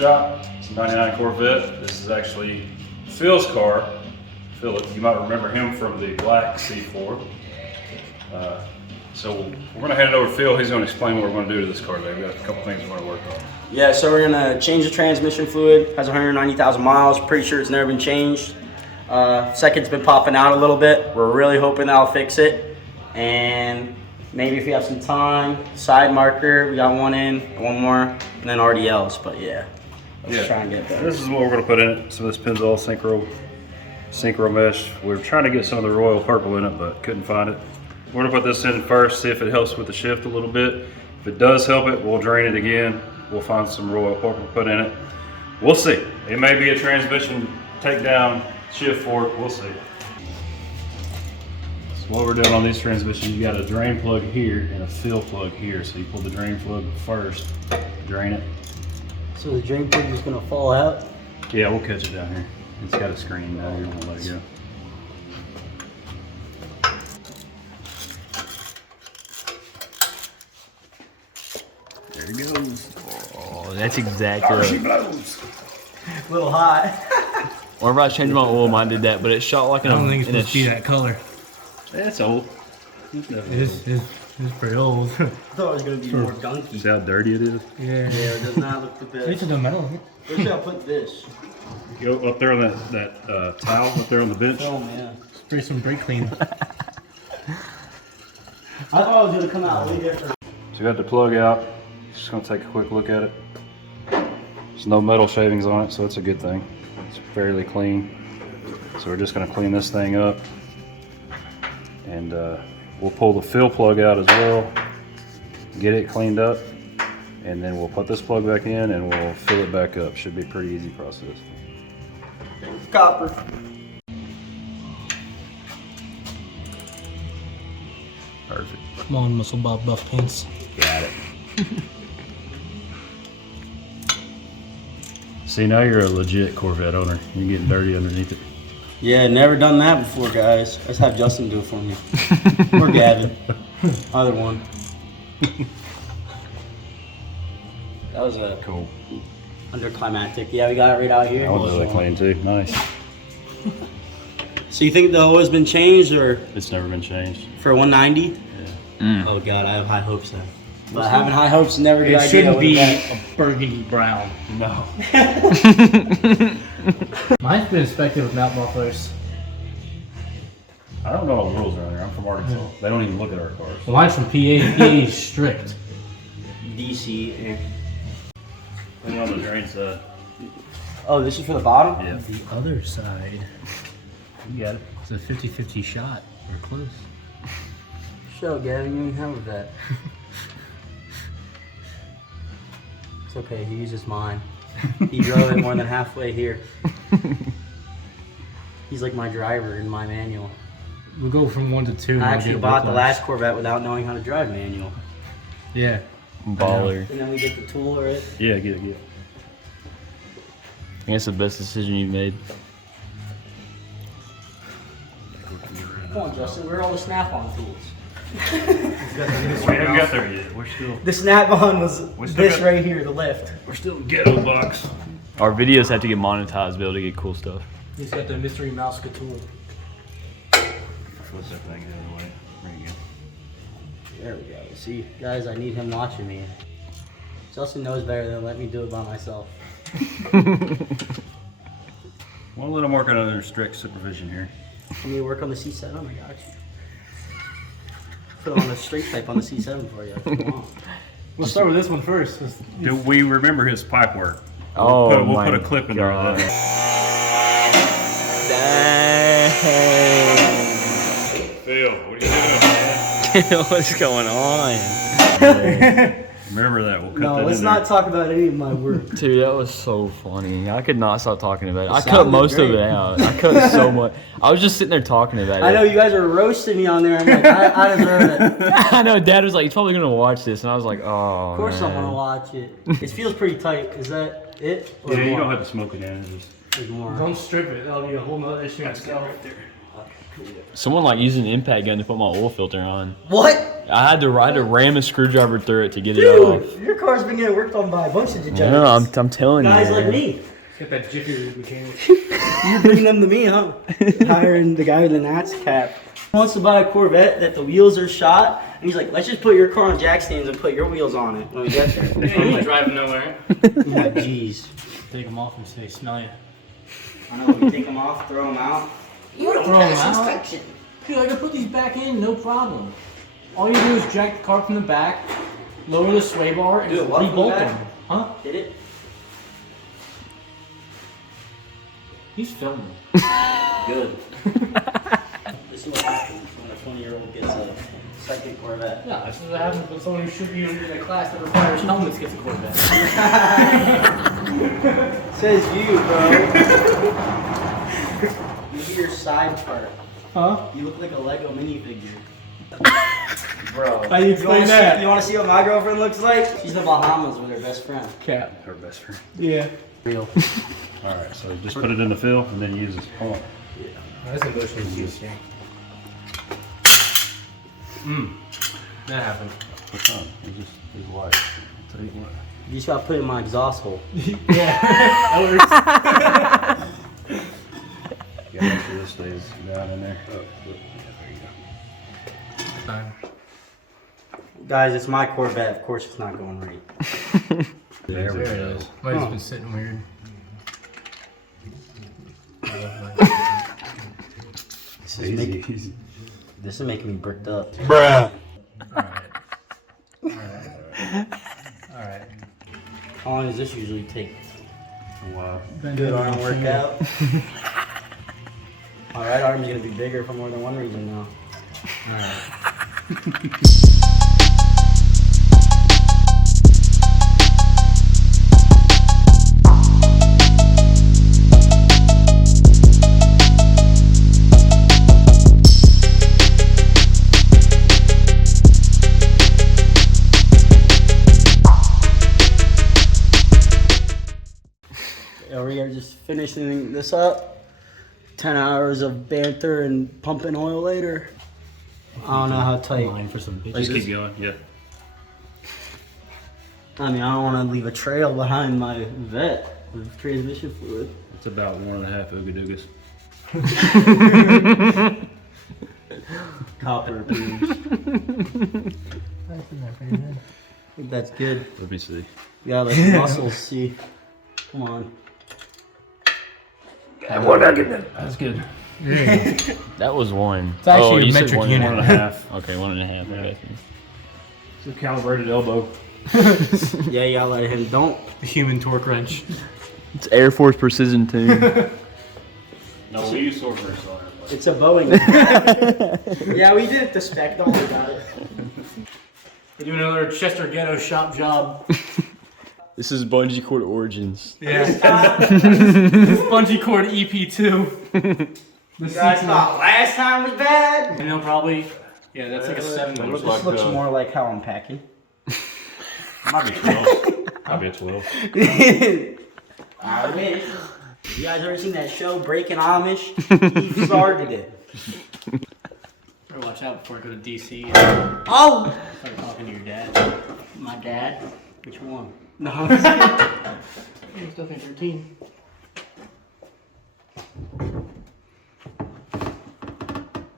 shop. It's a 99 Corvette. This is actually Phil's car. Phill, you might remember him from the black C4. So we're gonna hand it over to Phill. He's gonna explain what we're gonna do to this car today. We've got a couple things we're gonna work on. Yeah, so we're gonna change the transmission fluid. Has 190,000 miles. Pretty sure it's never been changed. Second's been popping out a little bit. We're really hoping that'll fix it. And maybe if we have some time, side marker, we got one in, one more, and then RDLs. But yeah, let's try and get that. This is what we're gonna put in it. Some of this Pennzoil synchro mesh. We're trying to get some of the royal purple in it, but couldn't find it. We're gonna put this in first, see if it helps with the shift a little bit. If it does help it, we'll drain it again. We'll find some royal purple to put in it. We'll see. It may be a transmission takedown shift fork. We'll see. So what we're doing on these transmissions, you got a drain plug here and a fill plug here. So you pull the drain plug first, drain it. So the drain plug is gonna fall out? Yeah, we'll catch it down here. It's got a screen down here. We'll let it go. There it goes. Oh, that's exactly Oh, she blows. A little hot. Whenever I changed my oil, mine did that, but it shot like I don't think it's supposed to be that color. That's old. It's pretty old. I thought it was gonna be more gunky. See how dirty it is? Yeah. Yeah, it does not look the best. It's the metal. Where should I put this? Go up there on that towel up there on the bench. Film, yeah. Spray some brake clean. I thought it was gonna come out way different. So you got the plug out. Just gonna take a quick look at it. There's no metal shavings on it, so it's a good thing. It's fairly clean. So we're just gonna clean this thing up. And we'll pull the fill plug out as well. Get it cleaned up. And then we'll put this plug back in and we'll fill it back up. Should be a pretty easy process. Copper. Perfect. Come on, Muscle Bob Buff Pants. Got it. See, now you're a legit Corvette owner. You're getting dirty underneath it. Yeah, never done that before, guys. Let's have Justin do it for me. Or Gavin. Either one. That was a Cool. underclimactic. Yeah, we got it right out here. That one's really clean too. Nice. So you think the oil has been changed, or It's never been changed. for 190? Yeah. Oh God, I have high hopes then. But having high hopes is never a good It idea. shouldn't be with a burgundy brown. No. Mine's been inspected with mount mufflers. I don't know all the rules around here. I'm from Arkansas. They don't even look at our cars. Well, mine's from PA. PA is strict. DC. Put it on the drain side. Oh, this is for the bottom? Yeah. The other side, You got it. it's a 50-50 shot. We're close. Show, Gavin, you ain't have with that. It's okay, he uses mine. He drove it more than halfway here. He's like my driver in my manual. We'll go from 1 to 2. I actually bought the last Corvette without knowing how to drive manual. Yeah. baller. And then we get the tool or it. Yeah, get it. I think it's the best decision you've made. Come on, Justin, where are all the snap-on tools? We haven't got there yet. We're still. The snap-on was still this got- right here, the lift. We're still in ghetto box. Our videos have to get monetized to be able to get cool stuff. He's got the mystery mouse tool. Flip that thing the other way. There you go. There we go. See, guys, I need him watching me. Justin knows better than let me do it by myself. We'll let them work under strict supervision here. Want me to work on the C7? I got you. Put on the straight pipe on the C7 for you. Come on. We'll start with this one first. Do we remember his pipe work? Oh, We'll my put a clip in there of God. that. Dang. Phil, what are you doing, man? What's going on? Remember that. We'll cut No, that let's in not talk about any of my work. Dude, that was so funny. I could not stop talking about it. I cut sounded most of great. it out. I cut so much. I was just sitting there talking about it. I know you guys are roasting me on there. I'm like, I deserve it. I know. Dad was like, he's probably gonna watch this, and I was like, oh. Of course man. I'm gonna watch it. It feels pretty tight. Is that it? Or Yeah, you more? don't have to smoke it in. Just There's more. Don't strip it. That'll be a whole nother issue. right there. Okay. Someone like using an impact gun to put my oil filter on. What? I had to ram a screwdriver through it to get it off. Dude, your car's been getting worked on by a bunch of degenerates. No, I'm telling you. Guys like man. me. Get that Jiffy mechanic. You're bringing them to me, huh? Hiring the guy with the Nats cap. He wants to buy a Corvette that the wheels are shot, and he's like, let's just put your car on jack stands and put your wheels on it when we get there. You ain't driving nowhere. I'm like, jeez. Take them off and say, smell ya. I know, we take them off, throw them out. You don't Throw 'em pass out? inspection. Dude, I can put these back in, no problem. All you do is jack the car from the back, lower the sway bar, and Do it what from the re-bolt back? them. Huh? Did it? He's filming. Good. This is what happens when a 20-year-old gets a second Corvette. Yeah, this is what happens when someone who should be in a class that requires helmets gets a Corvette. Says you, bro. Look at your side part. Huh? You look like a Lego minifigure. Bro. How do you explain that? You want to see what my girlfriend looks like? She's in the Bahamas with her best friend. Cat. Her best friend. Yeah. Real. All right, so just put it in the fill and then use this pump. That's emotionally juicy. That happened. What's on? It's white. I'll tell you what. You just gotta put it in my exhaust hole. Yeah. That works. Yeah, make sure this stays down in there. Oh, yeah, there you go. Guys, it's my Corvette. Of course, it's not going right. There we go. Might have been sitting weird. This is making me bricked up. Bruh. Alright. How long does this usually take? Wow. Good arm workout. My right arm's gonna be bigger for more than one reason now. Yeah, we are just finishing this up. 10 hours of banter and pumping oil later. I don't know how tight. Line for some bitches. Let's keep going. Yeah. I mean, I don't want to leave a trail behind my vet with transmission fluid. It's about 1.5 ooga doogas. Copper beams. I think that's good. Let me see. You gotta let the muscles see. Come on. That's good. That was one. It's actually a you said metric one, unit. 1.5. Okay, 1.5. Okay. It's a calibrated elbow. Yeah, you gotta let him. Don't. The human torque wrench. It's Air Force precision tune. No, we use sword first. It's a Boeing. Yeah, we did it to spec. Don't worry about it. We're doing another Chester Ghetto shop job. This is Bungee Cord Origins. Yeah. This Bungee Cord EP2. You guys thought last time was bad? You know, probably. Yeah, that's like a 7. This looks more like how I'm packing. Might be 12. Might be a 12. I wish. You guys ever seen that show Breaking Amish? He started it. Better watch out before I go to DC. Oh! Start talking to your dad. My dad? Which one? No. He's definitely 13.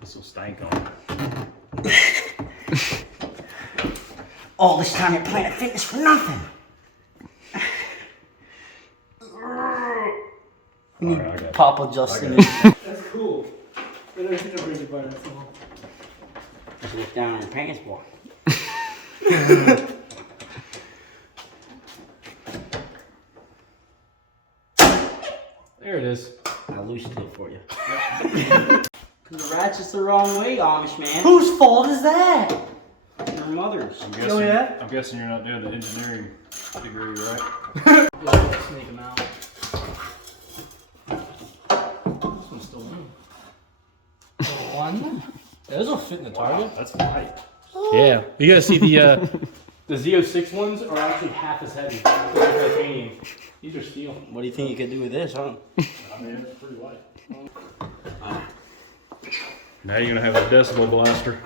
This will stank on. All this time at Planet Fitness for nothing. We need Alright, I got it. Papa Justin. That's cool. I don't think I bring it by that song. Just look down on your pants, boy. There it is. I loosened it for you. Cause the ratchet's the wrong way, Amish man. Whose fault is that? Your mother's. I'm guessing you're not doing the engineering degree, right? Yeah, I'll snake him out. This one's still new. One? Yeah, those will fit in the Target. That's right. Yeah. You gotta see the Z06 ones are actually half as heavy. They're titanium. These are steel. What do you think you could do with this, huh? I mean, it's pretty light. Now you're gonna have a decibel blaster.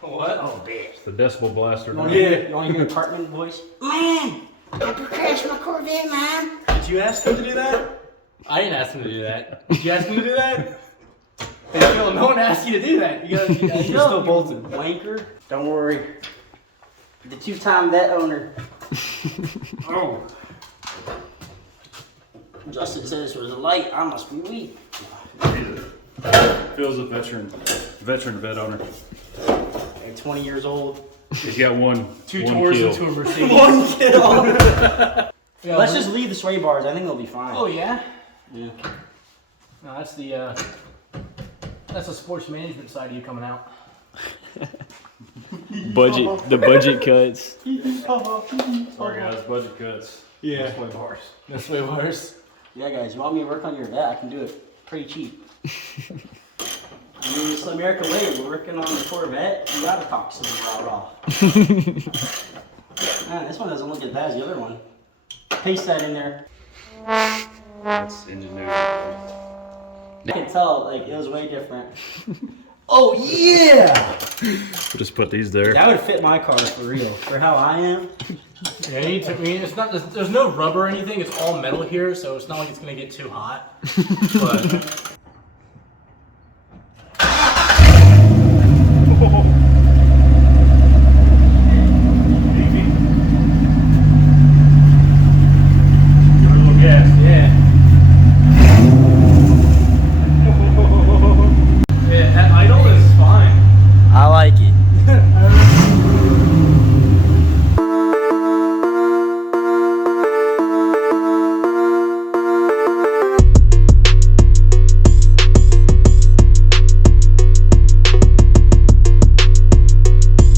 What? Oh, bitch. The decibel blaster. You want to hear a Cartman voice? Man, I crashed my Corvette, man. Did you ask him to do that? I didn't ask him to do that. Did you ask him to do that? Hey, Phil, no one asked you to do that. You're still bolted. Wanker. Don't worry. The two-time vet owner. Oh. Justin said this was a light. I must be weak. Phil's a veteran vet owner. At 20 years old. He's got one Tours kill. into a Mercedes. One kill. Yeah, Let's just leave the sway bars. I think they'll be fine. Oh yeah. Yeah. No, that's the sports management side of you coming out. The budget cuts. Sorry guys, budget cuts. Yeah. No sway bars. No sway bars. Yeah, guys. You want me to work on your vet? I can do it pretty cheap. I mean, it's the American way. We're working on the Corvette. You gotta talk some raw. Man, this one doesn't look as bad as the other one. Paste that in there. That's ingenuity. I can tell, like, it was way different. Oh yeah. We'll just put these there. That would fit my car for real. For how I am. Yeah, it's not. There's no rubber or anything. It's all metal here, so it's not like it's gonna get too hot. But